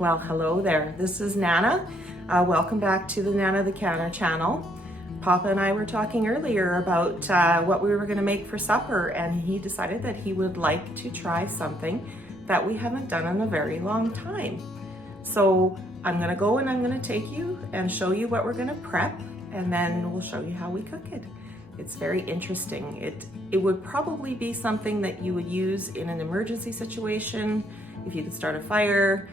Well, hello there. This is Nana. Welcome back to the Nana the Canna channel. Papa and I were talking earlier about what we were going to make for supper, and he decided that he would like to try something that we haven't done in a very long time. So I'm going to go and I'm going to take you and show you what we're going to prep, and then we'll show you how we cook it. It's very interesting. It would probably be something that you would use in an emergency situation, if you could start a fire.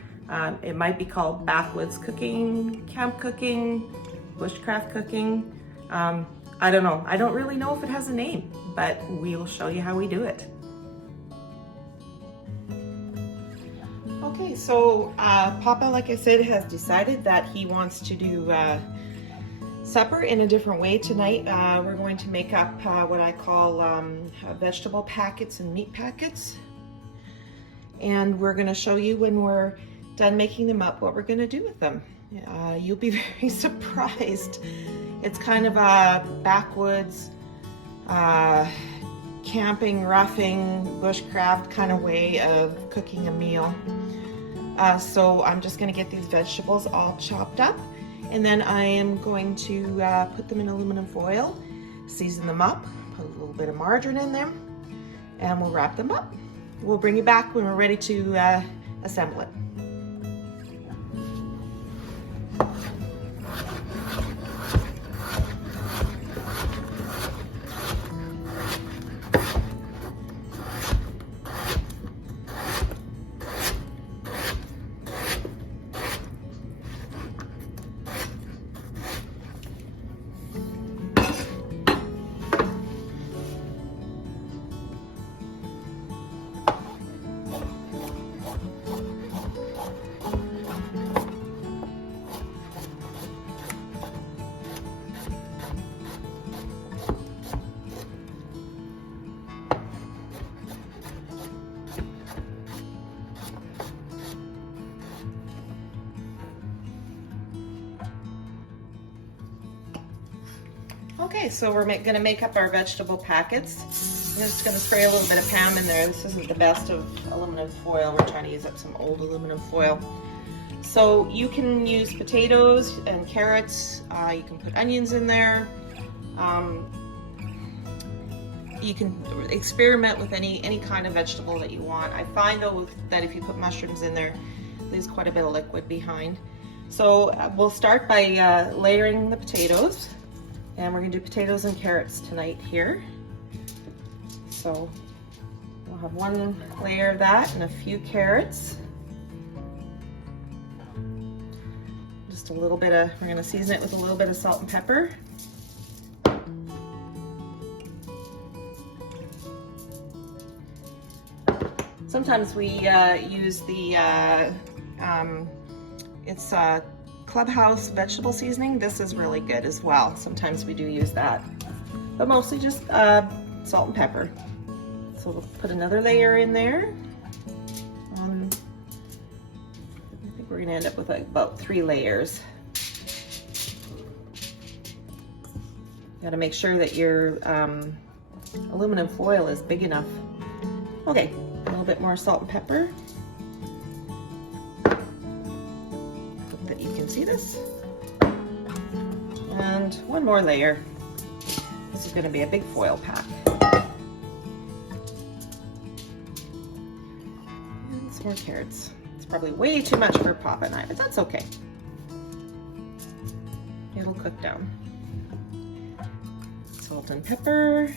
It might be called backwoods cooking, camp cooking, bushcraft cooking. I don't know. I don't really know if it has a name, but we'll show you how we do it. Okay, so Papa, like I said, has decided that he wants to do supper in a different way tonight. We're going to make up what I call vegetable packets and meat packets. And we're going to show you when we're done making them up what we're going to do with them. You'll be very surprised. It's kind of a backwoods, camping, roughing, bushcraft kind of way of cooking a meal. So I'm just going to get these vegetables all chopped up, and then I am going to put them in aluminum foil, season them up, put a little bit of margarine in them, and we'll wrap them up. We'll bring you back when we're ready to assemble it. Okay, so we're gonna make up our vegetable packets. I'm just gonna spray a little bit of Pam in there. This isn't the best of aluminum foil. We're trying to use up some old aluminum foil. So you can use potatoes and carrots. You can put onions in there. You can experiment with any kind of vegetable that you want. I find though that if you put mushrooms in there, there's quite a bit of liquid behind. So we'll start by layering the potatoes. And we're gonna do potatoes and carrots tonight here. So we'll have one layer of that and a few carrots. Just a little bit of, we're gonna season it with a little bit of salt and pepper. Sometimes we use the, it's Clubhouse vegetable seasoning. This is really good as well. Sometimes we do use that, but mostly just salt and pepper. So we'll put another layer in there. I think we're gonna end up with about 3 layers. You gotta make sure that your aluminum foil is big enough. Okay, a little bit more salt and pepper. That you can see this, and one more layer. This is going to be a big foil pack, and some more carrots. It's probably way too much for Papa and I, but that's okay. It'll cook down. Salt and pepper.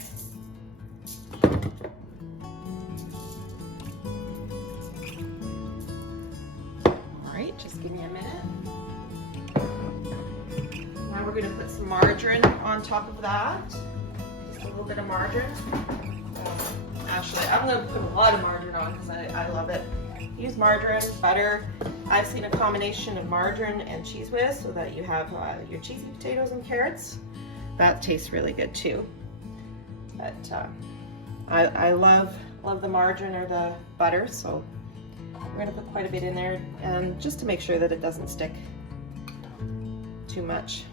All right, just give me a minute. Now we're going to put some margarine on top of that. Just a little bit of margarine. Actually, I'm going to put a lot of margarine on because I love it. Use margarine, butter. I've seen a combination of margarine and cheese whiz so that you have your cheesy potatoes and carrots. That tastes really good too. But I love the margarine or the butter, so we're going to put quite a bit in there, and just to make sure that it doesn't stick too much.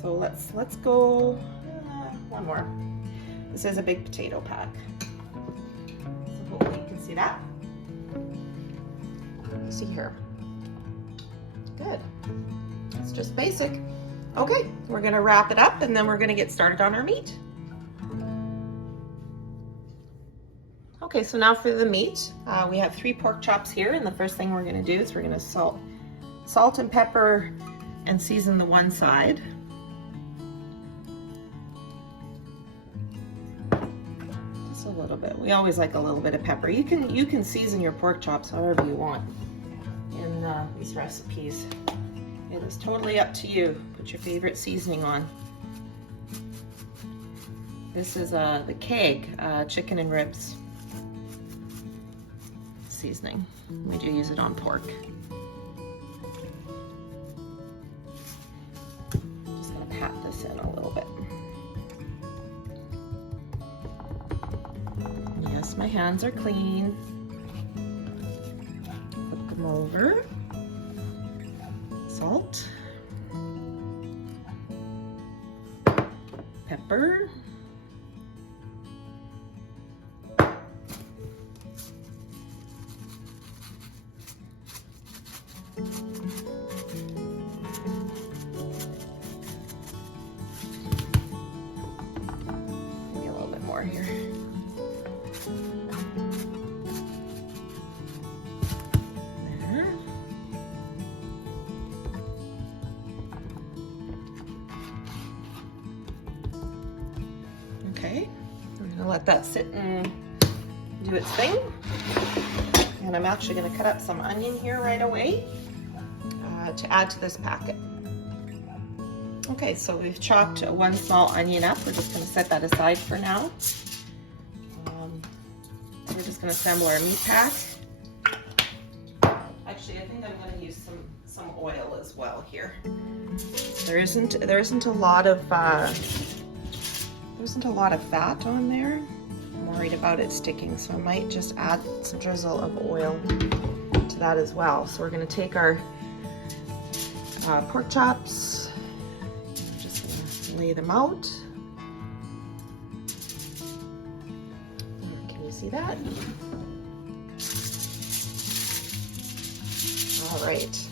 So let's go one more. This is a big potato pack, so hopefully you can see that. me see here. Good. It's just basic. Okay, we're gonna wrap it up and then we're gonna get started on our meat. Okay, so now for the meat, we have 3 pork chops here, and the first thing we're gonna do is we're gonna salt and pepper and season the one side. Just a little bit. We always like a little bit of pepper. You can season your pork chops however you want in these recipes. It is totally up to you. Put your favorite seasoning on. This is the keg chicken and ribs seasoning. We do use it on pork. Just gonna pat this in a little bit. Yes, my hands are clean. Flip them over. Salt. Pepper. Maybe a little bit more here. There. Okay, I'm gonna let that sit and do its thing. And I'm actually gonna cut up some onion here right away to add to this packet. Okay, so we've chopped 1 small onion up. We're just gonna set that aside for now. We're just gonna assemble our meat pack. Actually, I think I'm gonna use some oil as well here. There isn't a lot of fat on there. I'm worried about it sticking, so I might just add some drizzle of oil to that as well. So we're gonna take our pork chops, just gonna lay them out. Can you see that? All right.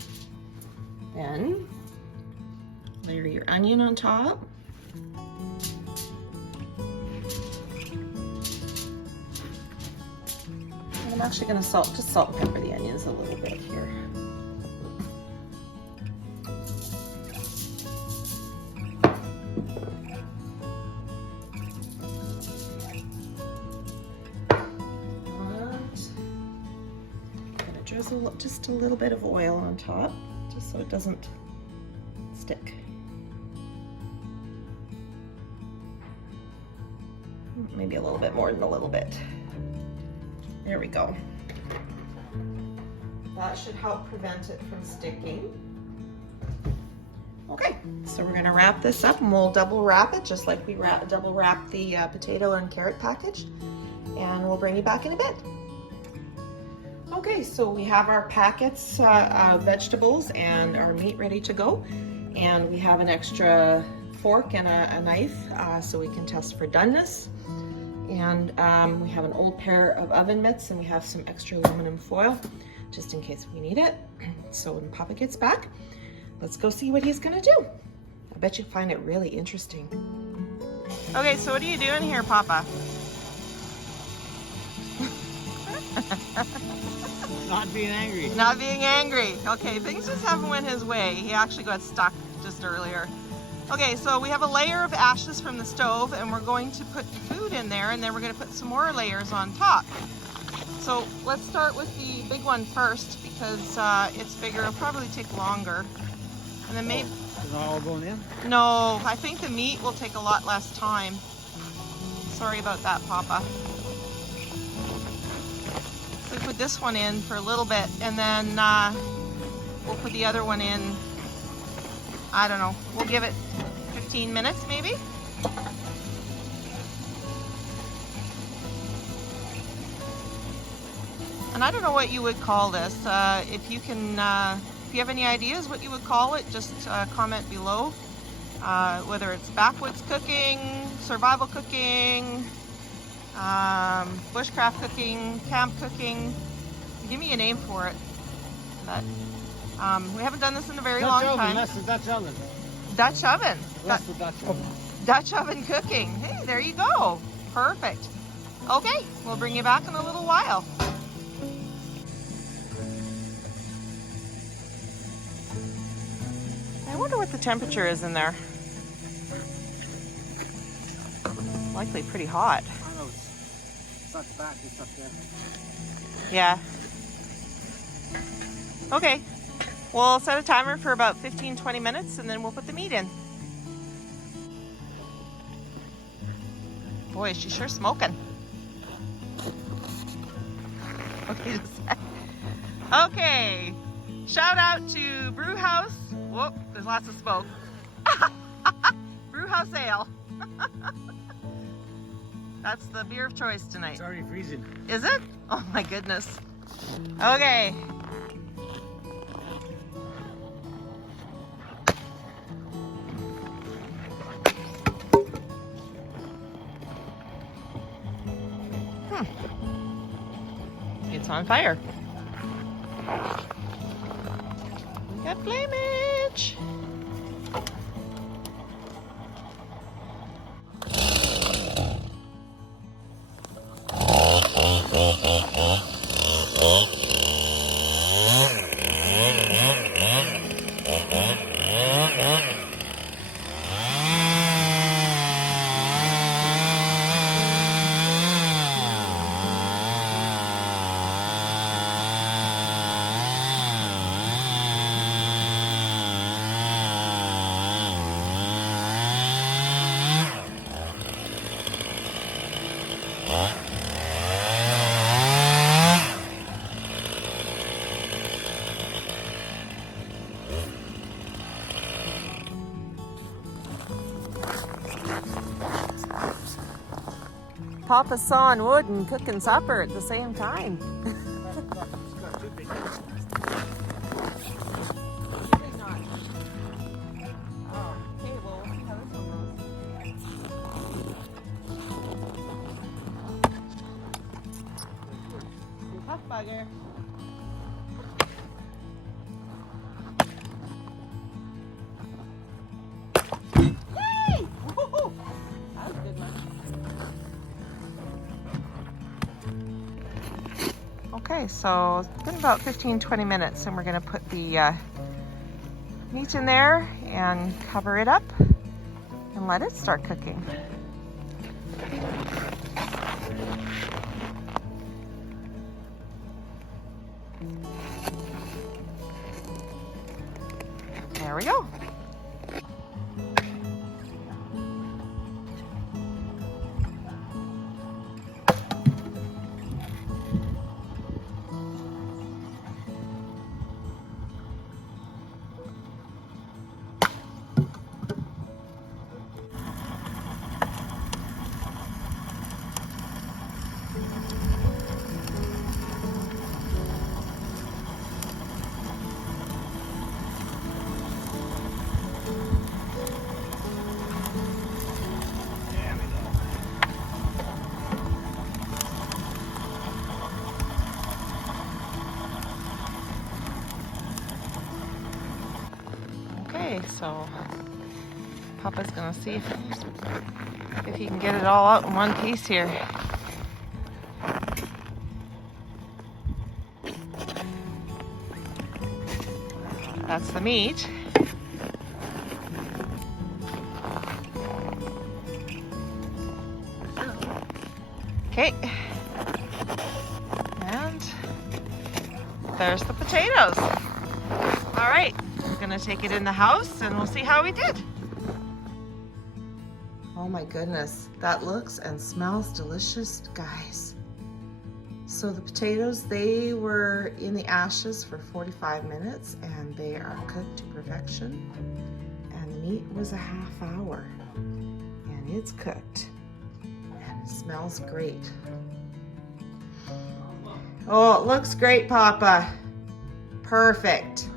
Then layer your onion on top. And I'm actually gonna salt and pepper the onions a little bit here. Drizzle just a little bit of oil on top, just so it doesn't stick. Maybe a little bit more than a little bit. There we go. That should help prevent it from sticking. Okay, so we're gonna wrap this up and we'll double wrap it just like we double wrap the potato and carrot package, and we'll bring you back in a bit. Okay, so we have our packets of vegetables and our meat ready to go, and we have an extra fork and a knife so we can test for doneness, and we have an old pair of oven mitts, and we have some extra aluminum foil just in case we need it. So when Papa gets back, let's go see what he's gonna do. I bet you'll find it really interesting. Okay, so what are you doing here, Papa? Not being angry. Not being angry. Okay, things just haven't went his way. He actually got stuck just earlier. Okay, so we have a layer of ashes from the stove, and we're going to put food in there, and then we're going to put some more layers on top. So let's start with the big one first, because it's bigger. It'll probably take longer. And then maybe... Is not all going in? No, I think the meat will take a lot less time. Sorry about that, Papa. We put this one in for a little bit, and then we'll put the other one in, I don't know, we'll give it 15 minutes maybe. And I don't know what you would call this. If you have any ideas what you would call it, just comment below. Whether it's backwoods cooking, survival cooking, bushcraft cooking, camp cooking. Give me a name for it. But we haven't done this in a very Dutch long oven, time. that's the Dutch oven. Dutch oven. That's the Dutch oven. Dutch oven cooking. Hey, there you go. Perfect. Okay, we'll bring you back in a little while. I wonder what the temperature is in there. Likely pretty hot. I know it's up back, it's up there. Yeah. Okay. We'll set a timer for about 15-20 minutes and then we'll put the meat in. Boy, she's sure smoking. Okay, okay. Shout out to Brew House. Whoop, there's lots of smoke. Brew House Ale. That's the beer of choice tonight. It's already freezing. Is it? Oh my goodness. Okay. It's on fire. We got flamage. Papa sawing wood and cooking supper at the same time. Tough bugger. Yay! Woo-hoo! That was a good one. Okay, so it's been about 15-20 minutes and we're going to put the meat in there and cover it up and let it start cooking. There we go. Okay, so Papa's gonna see if he can get it all out in one piece here. That's the meat. Okay. And there's the potatoes. All right. We're gonna take it in the house and we'll see how we did. Oh my goodness, that looks and smells delicious, guys. So the potatoes, they were in the ashes for 45 minutes and they are cooked to perfection. And the meat was a half hour and it's cooked and it smells great. Oh, it looks great, Papa. Perfect.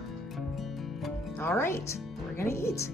All right, we're gonna eat.